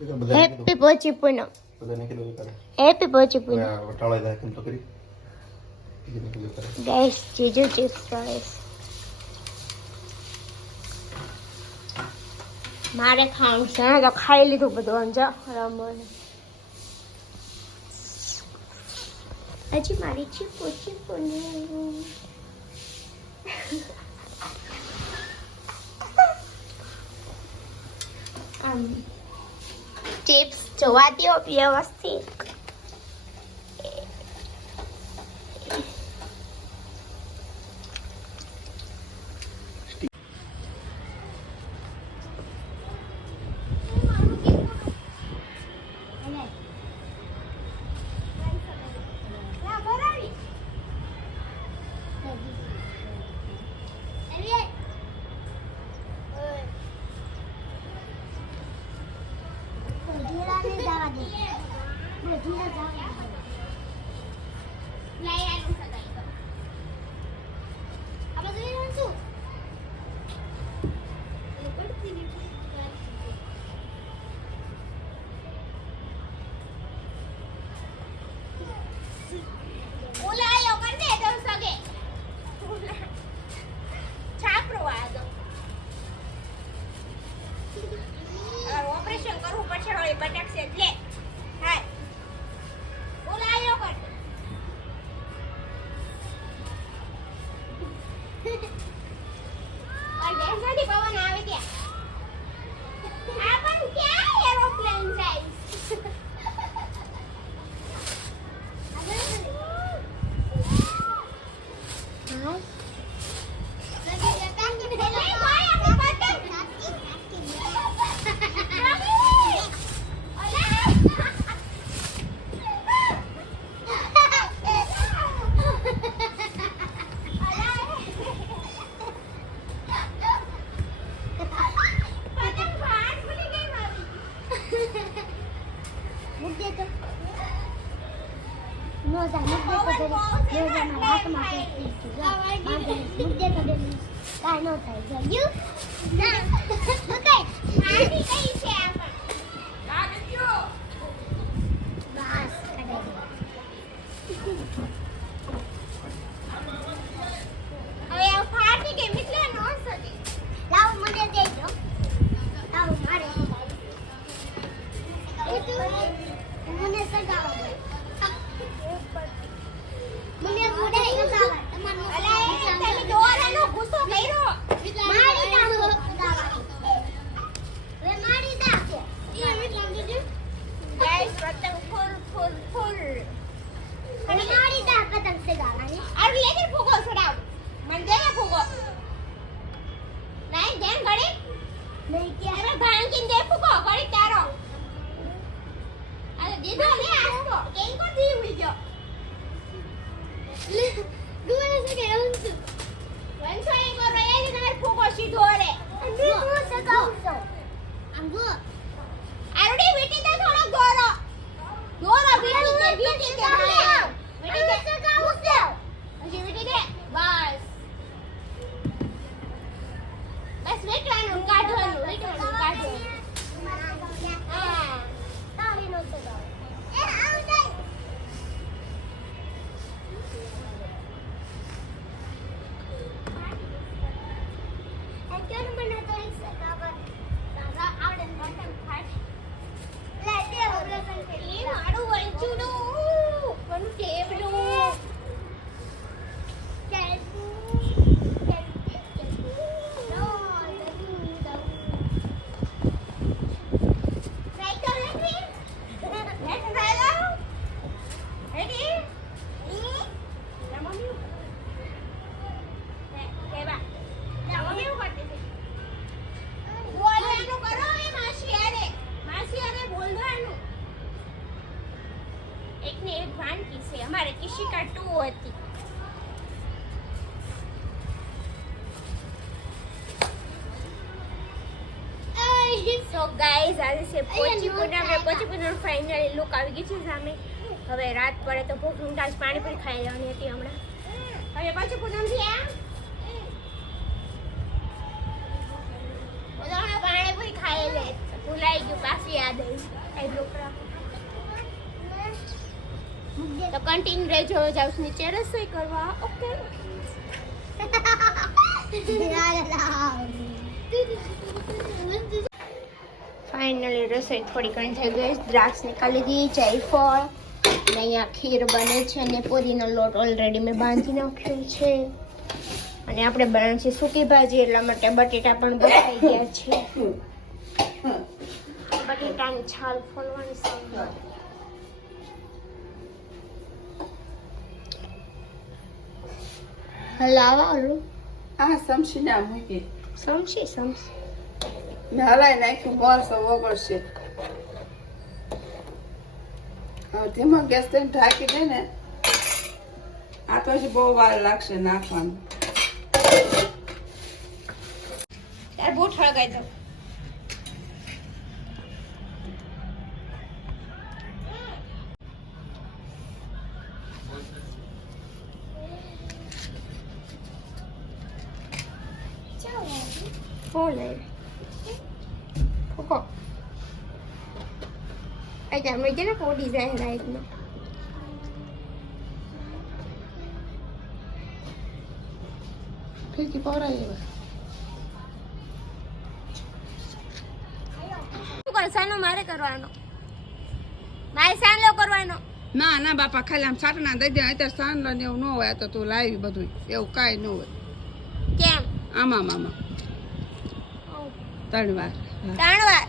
Happy પોચી પૂનમ. Happy પોચી પૂનમ. Guys જીજુ ચિપ્સ ગાઈસ મારે ખાવું છે તો ખાઈ લીધું બધું અંજા રમણ હજી મારી છે પોચી પૂનમ. चिप्स જોવાતી હો વ્યવસ્થિત. ઓપરેશન કરવું પડશે હવે બટકશે એટલે હાય બોલાયો કર और जैसा भी पवन आवे क्या अपन क्या एरोप्लेन साइज So guys, આજે છે પોચી પૂનમ ફાઇનલી લુક આવી ગઈ છે સામે. હવે રાત પડે તો ભૂખ ઊંઘાજ પાણીપુરી ખાઈ લેવાની હતી હમણાં. હવે પોચી પૂનમ થી બધાને પાણીપુરી ખાઈ લે ભૂલાઈ ગયું પાછી યાદ આવી. તો કન્ટિન્યુ રહેજો. જાઉં છું નીચે રસોઈ કરવા. ઓકે. ફાઇનલી રસોઈ થોડી ઘણી થઈ ગઈ. દ્રાક્ષ નીકાળી દીધી, જાયફળ, અને અહીંયા ખીર બને છે અને પુરીનો લોટ ઓલરેડી મેં બાંધી નાખ્યો છે. અને આપણે બનાવીએ છીએ સૂકી ભાજી, એટલા માટે બટેટા પણ બફાઈ ગયા છે. બટેટાની છાલ ફોલવાની છે. હલાવાનું આ સમસી ના મૂકી સમસી મેં હલાઈ નાખ્યું. મોરસો વગળશે. હવે ધીમો ગેસ થઈને ઢાંકી દે ને. આ તો હજી બહુ વાર લાગશે નાખવાનું. તાર બહુ ઠળગાઈ દો. Olha. Pokok. Aja mereka nak kau design right now. ફેંકી પવરાય હવે. શું કર સાનો મારે કરવાનો. મારે સાનો કરવાનો. ના ના બાપા ખાલી આમ સાટના દઈ દે. અત્યારે સાંડલો ને એવું ન હોય. આ તો તું લાવી બધું એવું કાંઈ ન હોય. કેમ? આમાં 3 વાર. 3 વાર.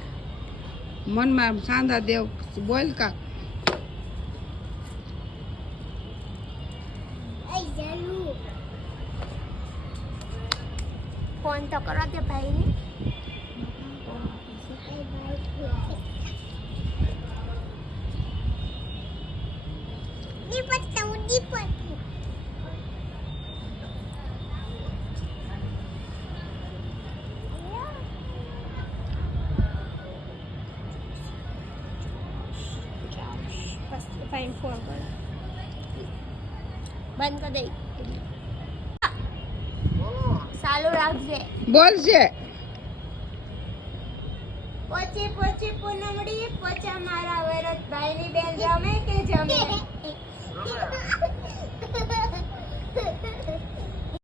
મનમાં સાંધા દેવ બોલ કા. ફોન તો કરો તે ભાઈને. ફાઇન ફોન કરો. બંધ કરી દઈ. ચાલુ રાખજે. બોલ છે. પોચે પૂનમડી પોચા મારા વરદભાઈની બેન જમે કે જમે.